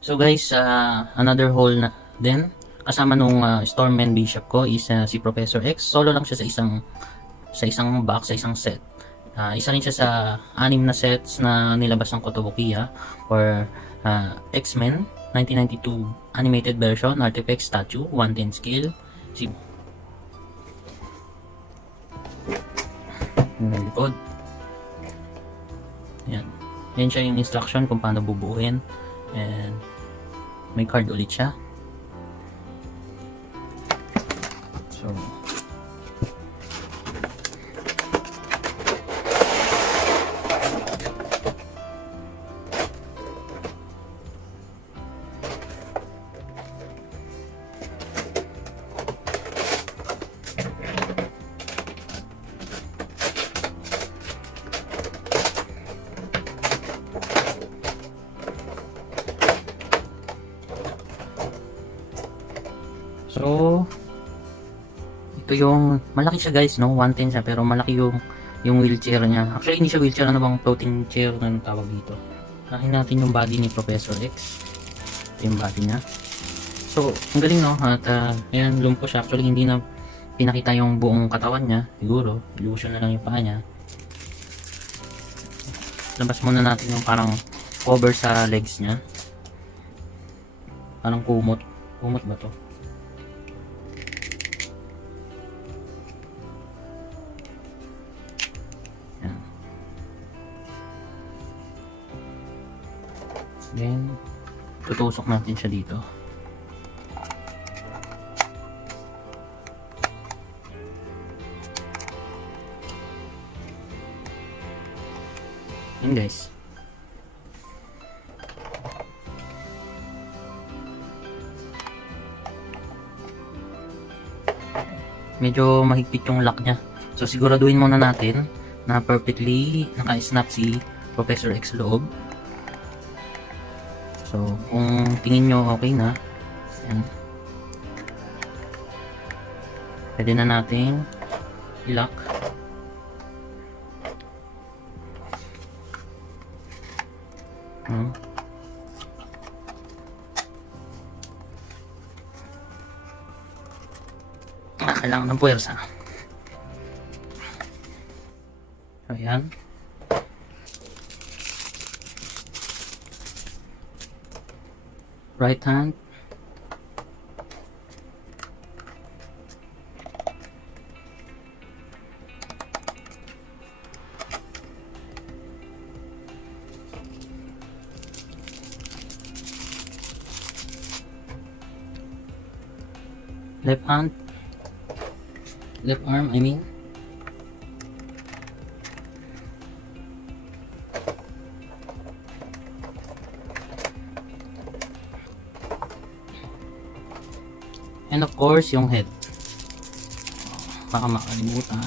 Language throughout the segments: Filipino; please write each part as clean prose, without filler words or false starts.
So guys, another haul na din. Kasama nung Stormman Bishop ko is si Professor X. Solo lang siya sa isang box, sa isang set. Isa rin siya sa 6 na sets na nilabas ng Kotobukiya for X-Men 1992 animated version, artifact statue, 110 scale. Yung likod. Yan. Yan siya yung instruction kung paano bubuuin. And may card ulit siya. So ito yung malaki siya guys, no? 110 siya pero malaki yung wheelchair niya. Actually hindi siya wheelchair, ano bang floating chair na tawag dito. Hahin natin yung body ni Professor X. Ito yung body niya. So ang galing, no? At ayan, lumpo siya. Actually hindi na pinakita yung buong katawan niya. Siguro illusion na lang yung paa niya. Labas muna natin yung parang cover sa legs niya. Parang kumot. Kumot ba to? Then, tutusok natin siya dito. Yan guys. Medyo mahigpit yung lock niya. So siguraduhin muna natin na perfectly naka-snap si Professor X loob. So, kung tingin nyo okay na, yan. Pwede na natin i-lock. Kailangan ng puwersa. So, yan. Right hand, left hand, left arm, I mean. And of course, yung head. Baka makalimutan.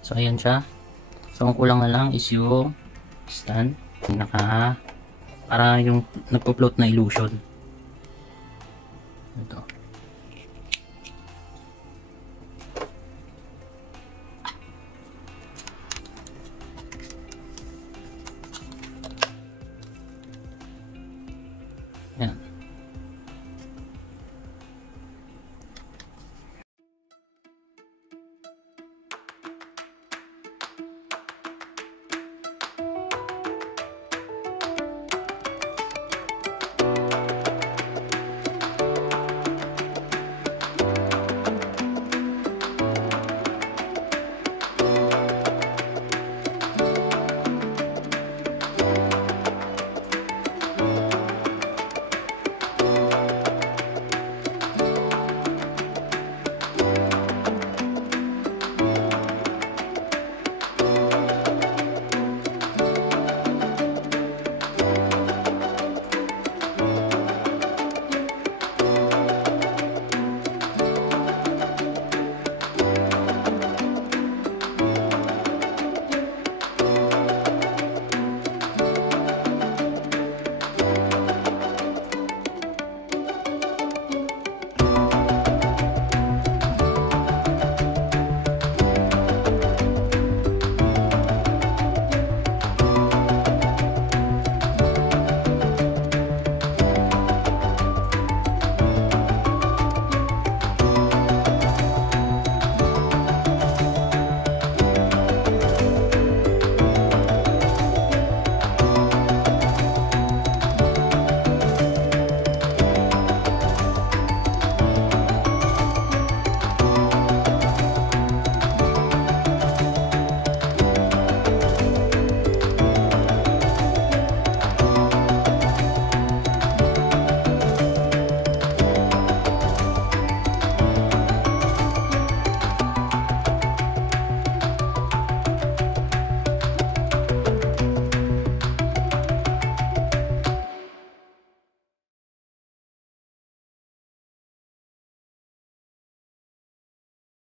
So, ayan siya. So, ang kulang na lang is yung stand. Para yung nagpo-float na illusion. Ito.